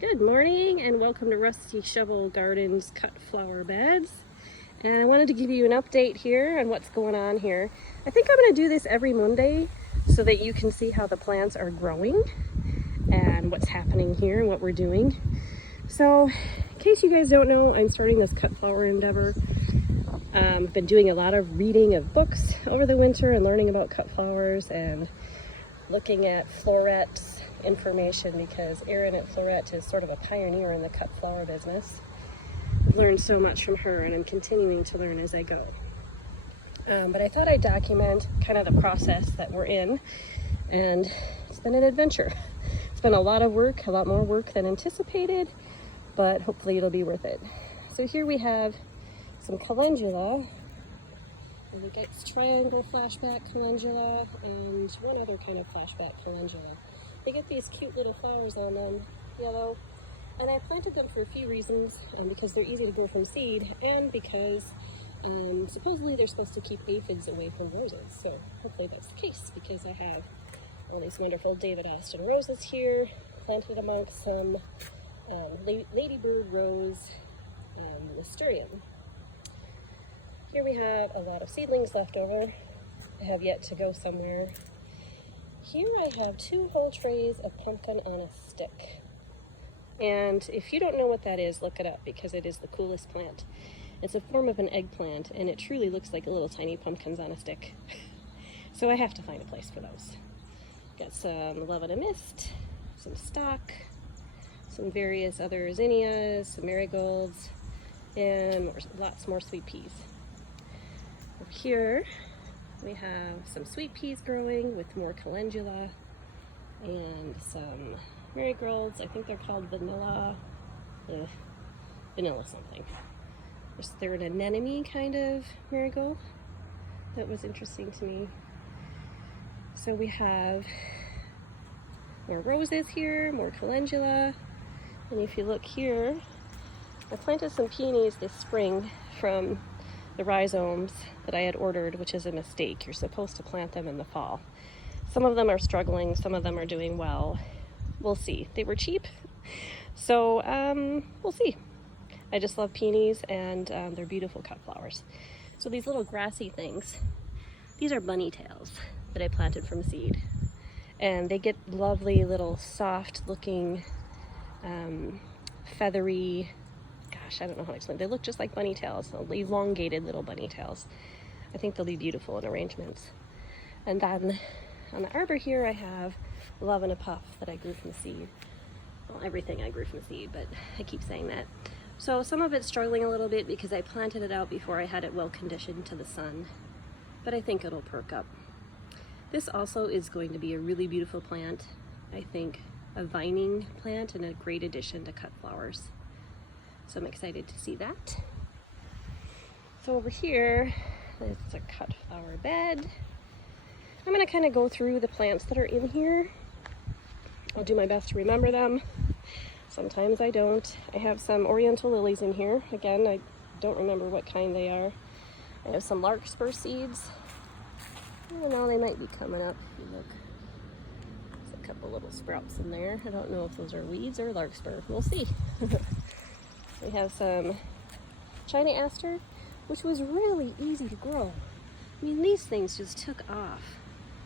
Good morning and welcome to Rusty Shovel Gardens Cut Flower Beds. And I wanted to give you an update here on what's going on here. I think I'm going to do this every Monday so that you can see how the plants are growing and what's happening here and what we're doing. So in case you guys don't know, I'm starting this cut flower endeavor. I've been doing a lot of reading of books over the winter and learning about cut flowers and looking at Florette's information because Erin at Florette is sort of a pioneer in the cut flower business. I've learned so much from her and I'm continuing to learn as I go. But I thought I'd document kind of the process that we're in, and it's been an adventure. It's been a lot of work, a lot more work than anticipated, but hopefully it'll be worth it. So here we have some calendula. And we get triangle flashback calendula and one other kind of flashback calendula. They get these cute little flowers on them, yellow, and I planted them for a few reasons, because they're easy to grow from seed and because supposedly they're supposed to keep aphids away from roses. So hopefully that's the case because I have all these wonderful David Austin roses here, planted amongst some ladybird rose Wisterium. Here we have a lot of seedlings left over. I have yet to go somewhere. Here I have 2 whole trays of pumpkin on a stick. And if you don't know what that is, look it up because it is the coolest plant. It's a form of an eggplant and it truly looks like little tiny pumpkins on a stick. So I have to find a place for those. Got some Love in a Mist, some stock, some various other zinnias, some marigolds, and lots more sweet peas. Over here we have some sweet peas growing with more calendula and some marigolds. I think they're called vanilla something. They're an anemone kind of marigold. That was interesting to me. So we have more roses here, more calendula, and if you look here, I planted some peonies this spring from the rhizomes that I had ordered, which is a mistake. You're supposed to plant them in the fall. Some of them are struggling, some of them are doing well. We'll see. They were cheap, so we'll see. I just love peonies and they're beautiful cut flowers. So these little grassy things, these are bunny tails that I planted from seed. And they get lovely little soft looking feathery, I don't know how to explain. They look just like bunny tails, elongated little bunny tails. I think they'll be beautiful in arrangements. And then on the arbor here, I have Love in a Puff that I grew from seed. Well, everything I grew from seed, but I keep saying that. So some of it's struggling a little bit because I planted it out before I had it well conditioned to the sun, but I think it'll perk up. This also is going to be a really beautiful plant. I think a vining plant and a great addition to cut flowers. So I'm excited to see that. So over here, it's a cut flower bed. I'm gonna kind of go through the plants that are in here. I'll do my best to remember them. Sometimes I don't. I have some oriental lilies in here. Again, I don't remember what kind they are. I have some larkspur seeds. I don't know, they might be coming up. If you look, there's a couple little sprouts in there. I don't know if those are weeds or larkspur. We'll see. We have some China Aster, which was really easy to grow. I mean, these things just took off,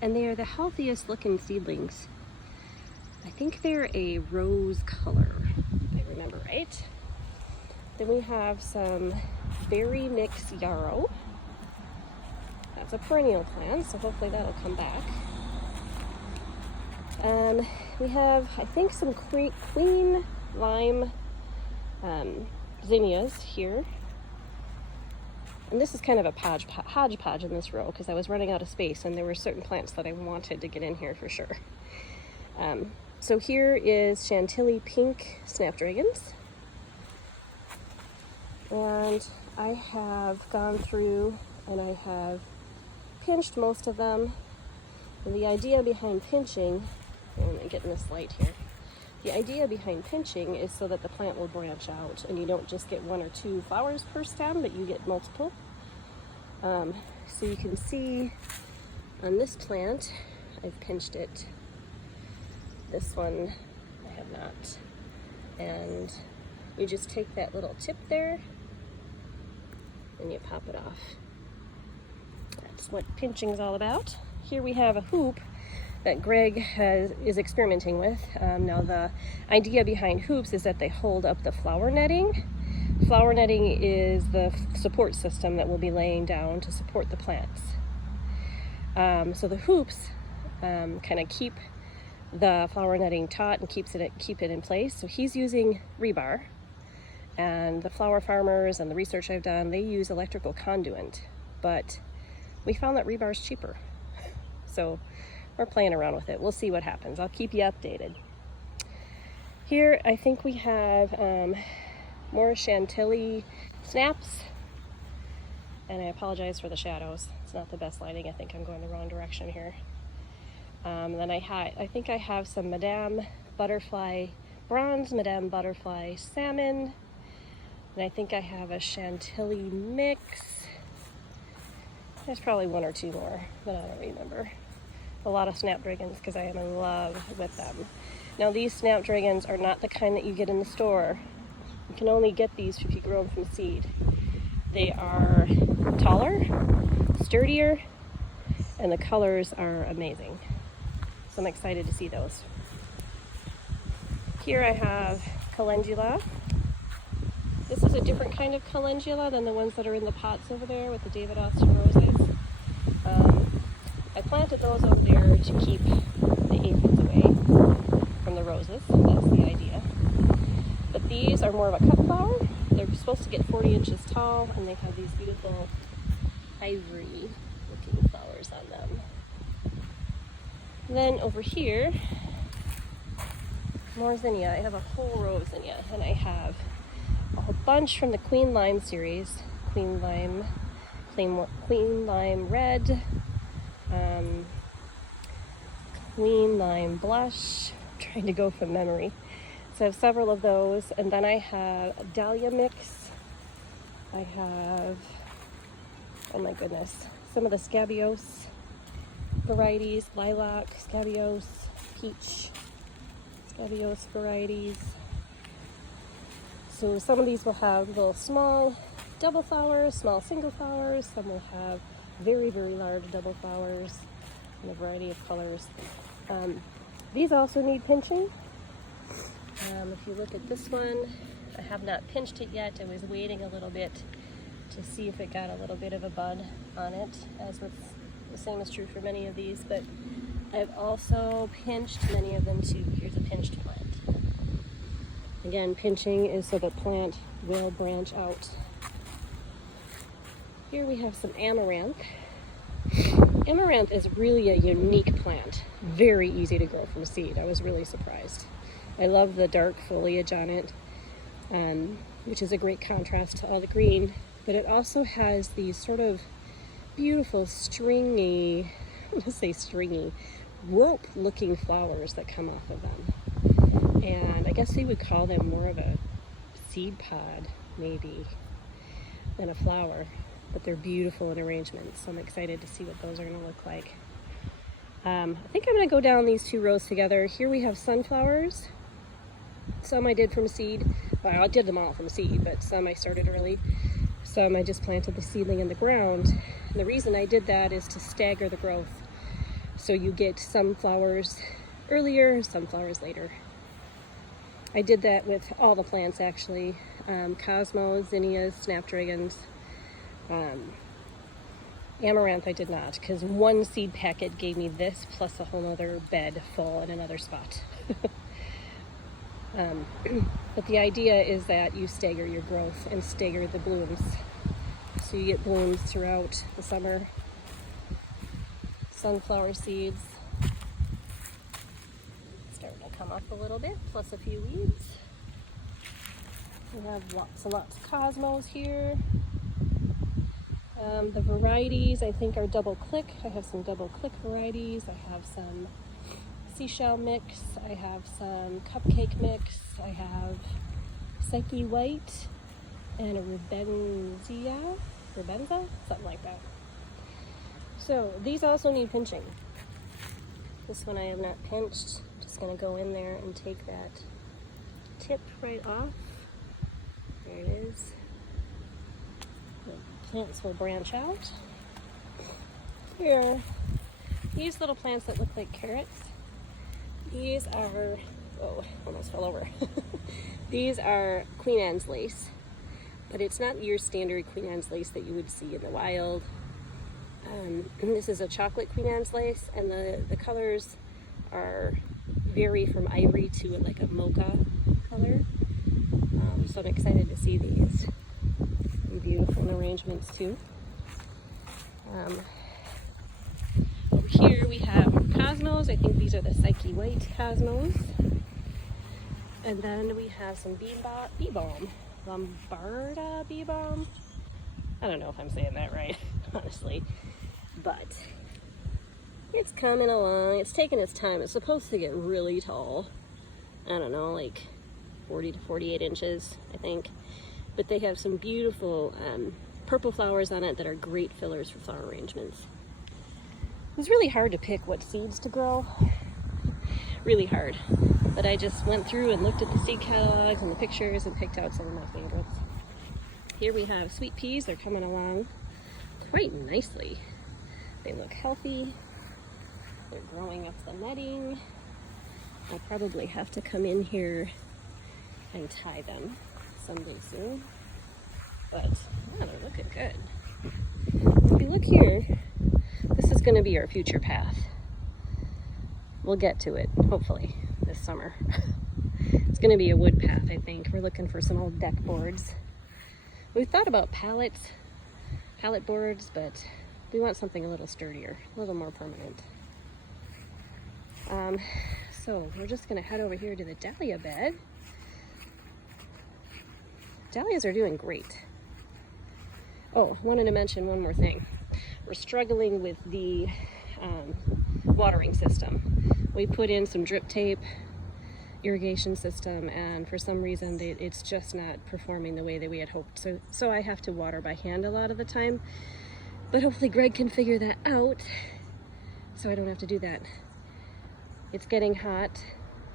and they are the healthiest looking seedlings. I think they're a rose color, if I remember right. Then we have some Berry Mix Yarrow. That's a perennial plant, so hopefully that'll come back. We have, I think, some Queen Lime zinnias here. And this is kind of a hodgepodge in this row because I was running out of space and there were certain plants that I wanted to get in here for sure. So here is Chantilly Pink Snapdragons. And I have gone through and I have pinched most of them. And the idea behind pinching, I'm getting this light here. The idea behind pinching is so that the plant will branch out and you don't just get 1 or 2 flowers per stem, but you get multiple. So you can see on this plant, I've pinched it. This one I have not. and you just take that little tip there and you pop it off. That's what pinching is all about. Here we have a hoop that Greg is experimenting with. Now the idea behind hoops is that they hold up the flower netting. Flower netting is the support system that we'll be laying down to support the plants. So the hoops kind of keep the flower netting taut and keep it in place. So he's using rebar, and the flower farmers and the research I've done, they use electrical conduit, but we found that rebar is cheaper. So we're playing around with it. We'll see what happens. I'll keep you updated. Here I think we have more Chantilly snaps, and I apologize for the shadows. It's not the best lighting. I think I'm going the wrong direction here. Then I think I have some Madame Butterfly Bronze, Madame Butterfly Salmon, and I think I have a Chantilly mix. There's probably one or two more, but I don't remember. A lot of snapdragons because I am in love with them. Now these snapdragons are not the kind that you get in the store. You can only get these if you grow them from seed. They are taller, sturdier, and the colors are amazing. So I'm excited to see those. Here I have calendula. This is a different kind of calendula than the ones that are in the pots over there with the David Austin roses. I planted those over there to keep the aphids away from the roses. That's the idea. But these are more of a cut flower. They're supposed to get 40 inches tall, and they have these beautiful ivory looking flowers on them. And then over here, more zinnia. I have a whole row of zinnia, and I have a whole bunch from the Queen Lime series. Queen Lime Red, Queen Lime Blush. I'm trying to go from memory. So I have several of those, and then I have a Dahlia mix. I have, oh my goodness, some of the Scabious varieties, lilac, Scabious, peach, Scabious varieties. So some of these will have little small double flowers, small single flowers. Some will have very, very large double flowers in a variety of colors. These also need pinching. If you look at this one, I have not pinched it yet. I was waiting a little bit to see if it got a little bit of a bud on it, as with the same is true for many of these, but I've also pinched many of them too. Here's a pinched plant. Again, pinching is so the plant will branch out. Here we have some amaranth. Amaranth is really a unique plant. Very easy to grow from seed. I was really surprised. I love the dark foliage on it, which is a great contrast to all the green, but it also has these sort of beautiful stringy, I'm gonna say stringy, rope looking flowers that come off of them. And I guess we would call them more of a seed pod maybe than a flower, but they're beautiful in arrangement. So I'm excited to see what those are gonna look like. I think I'm gonna go down these two rows together. Here we have sunflowers. Some I did from seed. Well, I did them all from seed, but some I started early. Some I just planted the seedling in the ground. And the reason I did that is to stagger the growth. So you get some flowers earlier, some flowers later. I did that with all the plants actually. Cosmos, zinnias, snapdragons. Amaranth I did not, because one seed packet gave me this plus a whole other bed full in another spot. But the idea is that you stagger your growth and stagger the blooms. So you get blooms throughout the summer. Sunflower seeds starting to come up a little bit, plus a few weeds. We have lots and lots of cosmos here. The varieties I think are double click. I have some double click varieties. I have some seashell mix. I have some cupcake mix. I have Psyche White and a Rubenza, something like that. So these also need pinching. This one I have not pinched. I'm just going to go in there and take that tip right off. There it is. The plants will branch out. Here, these little plants that look like carrots. These are, oh, almost fell over. These are Queen Anne's lace, but it's not your standard Queen Anne's lace that you would see in the wild. This is a chocolate Queen Anne's lace, and the colors vary from ivory to like a mocha color. So I'm excited to see these. They're beautiful in arrangements too. Over here we have cosmos. I think these are the Psyche White cosmos. And then we have some bee balm. Lombarda bee balm. I don't know if I'm saying that right, honestly. But it's coming along. It's taking its time. It's supposed to get really tall. I don't know, like 40 to 48 inches, I think. But they have some beautiful purple flowers on it that are great fillers for flower arrangements. It was really hard to pick what seeds to grow. Really hard. But I just went through and looked at the seed catalogs and the pictures and picked out some of my favorites. Here we have sweet peas. They're coming along quite nicely. They look healthy. They're growing up the netting. I'll probably have to come in here and tie them someday soon. But yeah, they're looking good. If you look here, this is going to be our future path. We'll get to it, hopefully, this summer. It's going to be a wood path, I think. We're looking for some old deck boards. We've thought about pallet boards, but we want something a little sturdier, a little more permanent. So we're just going to head over here to the dahlia bed. Dahlias are doing great. Oh, wanted to mention one more thing. We're struggling with the watering system. We put in some drip tape irrigation system, and for some reason it's just not performing the way that we had hoped. So I have to water by hand a lot of the time, but hopefully Greg can figure that out so I don't have to do that. It's getting hot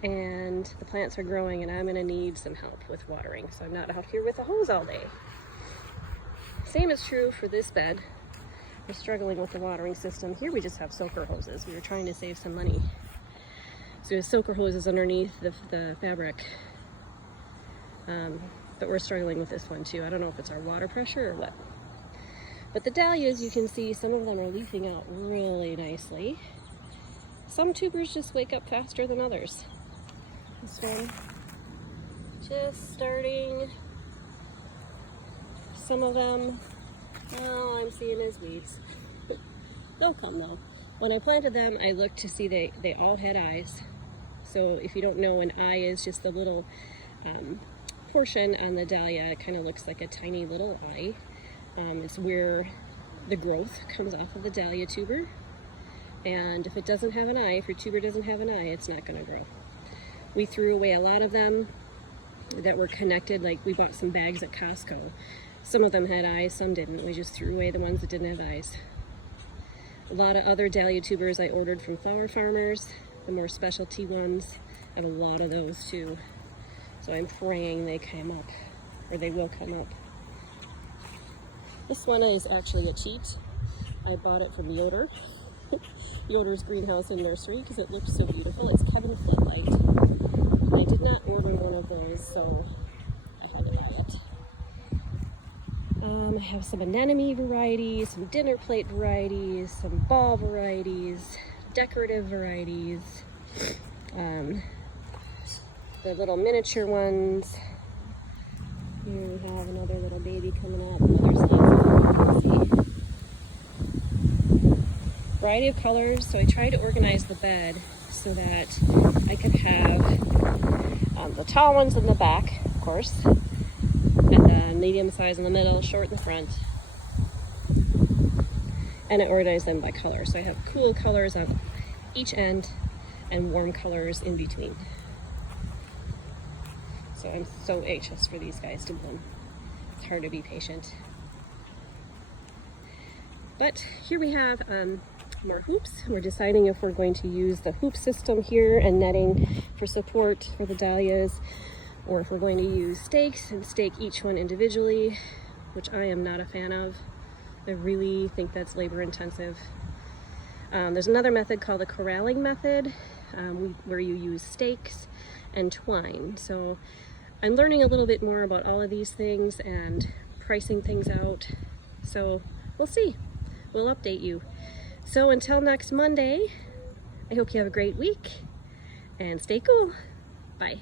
and the plants are growing, and I'm going to need some help with watering, so I'm not out here with a hose all day. Same is true for this bed. We're struggling with the watering system. Here we just have soaker hoses. We were trying to save some money. So there's soaker hoses underneath the fabric. But we're struggling with this one too. I don't know if it's our water pressure or what. But the dahlias, you can see some of them are leafing out really nicely. Some tubers just wake up faster than others. This one just starting. Some of them, all I'm seeing is weeds. They'll come though. When I planted them, I looked to see they all had eyes. So if you don't know, an eye is just a little portion on the dahlia. It kind of looks like a tiny little eye. It's where the growth comes off of the dahlia tuber. And if it doesn't have an eye, if your tuber doesn't have an eye, it's not going to grow. We threw away a lot of them that were connected. Like, we bought some bags at Costco. Some of them had eyes, some didn't. We just threw away the ones that didn't have eyes. A lot of other dahlia tubers I ordered from Flower Farmers, the more specialty ones. I have a lot of those too. So I'm praying they come up, or they will come up. This one is actually a cheat. I bought it from Yoder. Yoder's Greenhouse and Nursery, because it looks so beautiful. It's Kevin Flintlight. I did not order one of those, so I had to buy it. I have some anemone varieties, some dinner plate varieties, some ball varieties, decorative varieties, the little miniature ones. Here we have another little baby coming up. Variety of colors. So I tried to organize the bed so that I could have the tall ones in the back, of course, and then medium size in the middle, short in the front. And I organized them by color. So I have cool colors on each end and warm colors in between. So I'm so anxious for these guys to bloom. It's hard to be patient. But here we have more hoops. We're deciding if we're going to use the hoop system here and netting for support for the dahlias, or if we're going to use stakes and stake each one individually, which I am not a fan of. I really think that's labor intensive. There's another method called the corralling method, where you use stakes and twine. So I'm learning a little bit more about all of these things and pricing things out. So we'll see. We'll update you. So until next Monday, I hope you have a great week and stay cool. Bye.